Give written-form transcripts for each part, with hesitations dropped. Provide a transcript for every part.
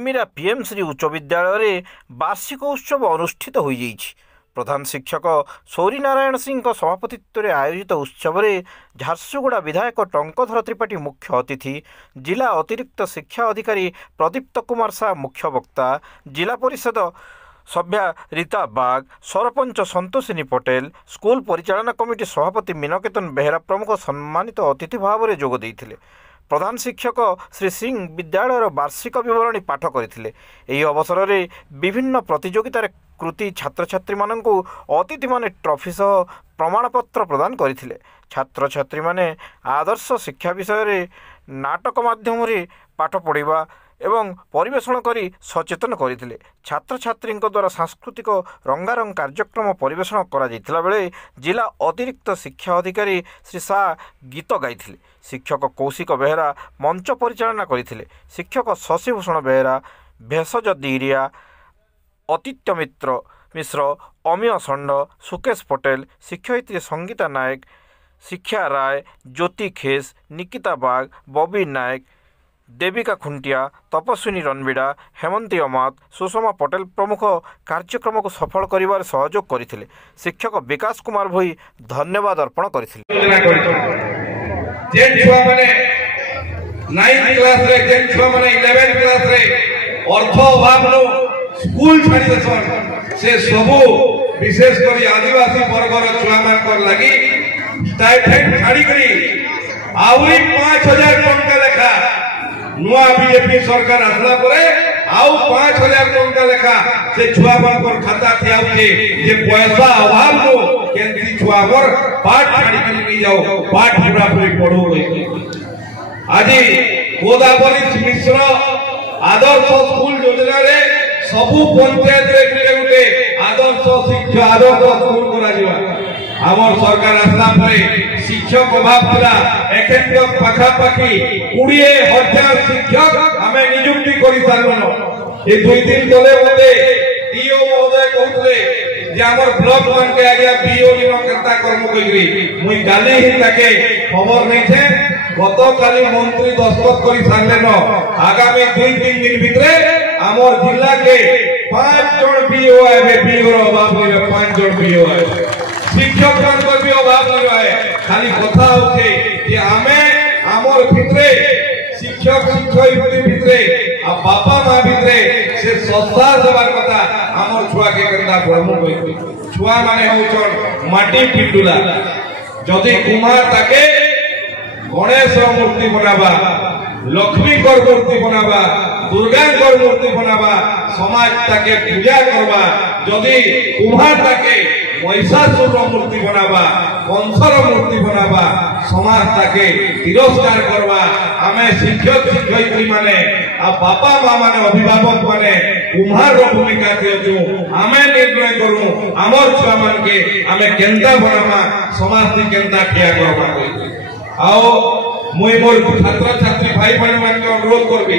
किरमिरा पीएमश्री उच्च विद्यालय वार्षिक उत्सव अनुष्ठित हो जाइछि। प्रधान शिक्षक सौरी नारायण सिंह सभापतित्व में आयोजित उत्सव में झारसुगुड़ा विधायक टंकधर त्रिपाठी मुख्य अतिथि, जिला अतिरिक्त शिक्षा अधिकारी प्रदीप्त कुमार शाह मुख्य वक्ता, जिला परिषद सभ्या रीता बाग, सरपंच संतोषिनी पटेल, स्कूल परिचालना कमिटी सभापति मीनकेतन बेहेरा प्रमुख सम्मानित अतिथि भाव में जोग देइथिले। प्रधान शिक्षक श्री सिंह विद्यालय वार्षिक विवरणी पाठ करथिले। एही अवसर में विभिन्न प्रतियोगितार कृति छात्र छात्री माननकु अतिथि माने ट्रॉफी सह प्रमाणपत्र प्रदान करथिले। छात्र छात्री माने आदर्श शिक्षा विषय रे नाटक माध्यम रे पाठ पढ़िबा एवं परिवेषण करी सचेतन करथिले। छात्र छात्री द्वारा सांस्कृतिक रंगारंग कार्यक्रम परिवेषण करा जायतिला बेले जिला अतिरिक्त शिक्षा अधिकारी श्री शाह गीत गाइथिले। शिक्षक कौशिक बेहेरा मंच परिचालना करथिले। शिक्षक शशिभूषण बेहेरा, भेषज दीरिया, अतिथ्य मिश्र, अमीय षंड, सुकेश पटेल, शिक्षयित्री संगीता नायक, शिक्षा राय, ज्योति खेस, निकिता बाग, बबी नायक, देविका खुंटिया, तपस्विनी रणबिड़ा, हेमंती अमात, सुषमा पटेल प्रमुख कार्यक्रम को सफल करिवार सहयोग करथिले। शिक्षक विकास कुमार भोई धन्यवाद अर्पण करथिले। जेन छुआ माने 9th क्लास रे, जेन छुआ माने 11th क्लास रे अर्थ अभाव नो स्कूल छाड़ी देसन, से सबु विशेष करी आदिवासी वर्गर छुआ मानकर लागि स्टाइपेंड छाड़ी करी आउरी 5000 टंका लेखा नुआ बीजेपी सरकार आसला परे आउ 5000 टंका लेखा से छुआ मानकर खाता थियाउचे जे पैसा अभाव नो केंती छुआ मोर पाठ छाड़ी करी जाओ, पाठ पूरा पूरी पढ़ो। आज गोदावरी मिश्र आदर्श स्कूल योजना रे सबु पंचायत रे गुटे गुटे आदर्श शिक्षा आदर्श स्कूल करा जिवा। आमर सरकार आसला परे शिक्षक अभाव था, एक पाखापाखी 20,000 शिक्षक आमे नियुक्ति करि सारन। ए 2 दिन तले मते डीओ महोदय कहउतले जे हमर ब्लॉक मान के आगे बीओ दिन केता कर्म कइरी। मुई काली ही ताके खबर नै छे, गत काली मंत्री दस्तखत करि सारले न। आगामी 2-3 दिन भितरे हमर जिला के 5 जन बीओ आबे। बीओ रो अभाव नै, 5 जन बीओ आबे। शिक्षक मान को भी अभाव नहीं रहे। खाली कथा होके कि आमे हमर भितरे शिक्षक शिक्षयित्री भितरे आ बापा मां भितरे से सस्ता देवार कथा हमर छुआ के केंदा पढ़मु कहि। छुआ माने होचन माटी पिटुला। जदि कुमार ताके गणेश मूर्ति बनावा, लक्ष्मी कर मूर्ति बनावा, दुर्गा कर मूर्ति बनावा, समाज ताके पूजा करवा। जदि कुमार ताके महिषासुर मूर्ति बनावा, कंसर मूर्ति बनावा, समाज ताके तिरस्कार करवा। आमे शिक्षक शिक्षयित्री माने आ बापा मां माने अभिभावक माने कुम्हार भूमिका दियु। आमे निर्णय करू हमर छुआ मान के आमे केंता बनावा, समाज की केंता ठिया करवा। आओ मुई मोर छात्र छात्री भाई बहन मान के अनुरोध करबी,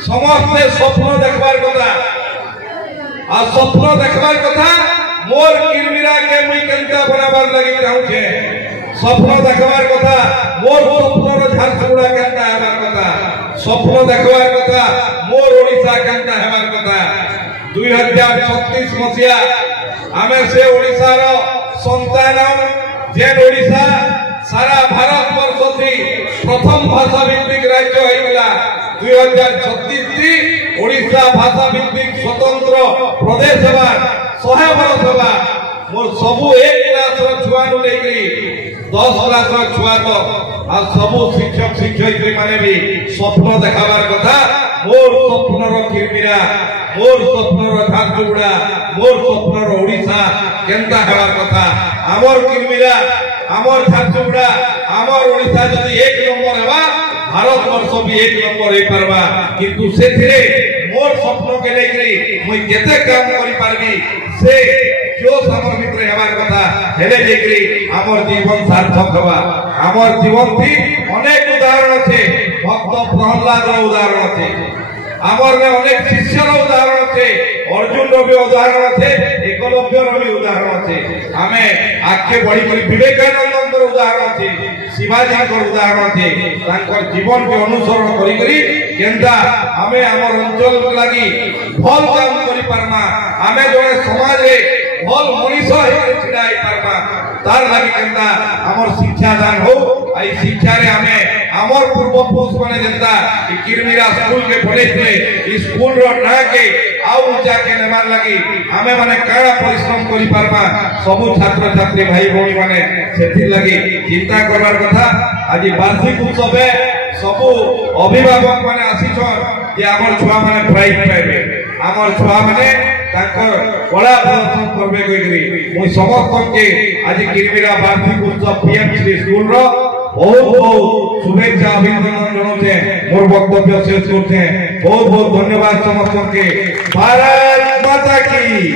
समस्त स्वप्न देखबार कथा आ स्वप्न देखबार कथा मोर किरमिरा के मुई केंता बनाबार लागि चाहू छे। स्वप्न देखबार कथा मोर स्वप्नर झारसुगुड़ा केंता हेबार कथा, स्वप्न देखबार कथा मोर ओडिसा केंता हेबार कथा। 2036 मसिया आमे से ओडिसा रो संतान जेन ओडिसा सारा भारत वर्ष थी प्रथम भाषा भित्तिक राज्य होइला। 2036 ओडिसा भाषा भित्तिक स्वतंत्र प्रदेश हेबा 100 वर्ष हेबा। मोर सबु 1 क्लास रो छुआ नु लेकरी 10 क्लास रो छुआ तो आ सबु शिक्षक शिक्षयित्री माने भी स्वप्न देखाबार कथा। मोर स्वप्न रो किरमिरा, मोर स्वप्न रो झारसुगुड़ा, मोर स्वप्न रो ओडिसा केंता हेबार कथा। हमर किरमिरा, हमर झारसुगुड़ा, हमर ओडिसा जदि 1 नंबर हेबा, भारत वर्ष भी 1 नंबर हे परबा। किंतु सेथिरे मोर स्वप्न के लेकरी मुई केते काम करि पारबी से जो हमर भितरे हेबार कथा हेले लेकरी हमर जीवन सार्थक हेबा। हमर जीवन थी अनेक उदाहरण छे। भक्त प्रहलाद रो उदाहरण छे। आमर ने अनेक शिष्यर उदाहरण अच्छे अर्जुन भी उदाहरण अच्छे एकलव्य भी उदाहरण अच्छे आमे आगे बढ़ी कर विवेकानंद उदाहरण अच्छे शिवाजी उदाहरण अच्छे जीवन के अनुसरण करी केनता आमे आमर अंचल लगी भल काम करि पारमा आमे जो समाज रे भल मनीष छिड़ा पारमा तार लगी केनता आमर शिक्षा दान हो आई शिक्षा रे आमे आमर पूर्वपुरुष माने जेंता किरमिरा स्कूल के पढ़े स्कूल रो ना के आउ ऊंचा के नेमार लगी आमे माने काड़ा परिश्रम करि पारमा सब छात्र छात्री भाई भौणी माने सेथि लगी चिंता करबार कथा आज वार्षिक उत्सव सब अभिभावक माने आसीछन जे आमर छुआ माने प्राइज पाइबे आमर छुआ माने ताकर कला प्रदर्शन करबे कहि मुई समस्त के आज किरमिरा वार्षिक उत्सव पीएमसी स्कूल रो बहुत बहुत शुभेच्छा अभिनंदन जनाते मोर वक्तव्य शेष करते बहुत बहुत धन्यवाद समस्त के। भारत माता की।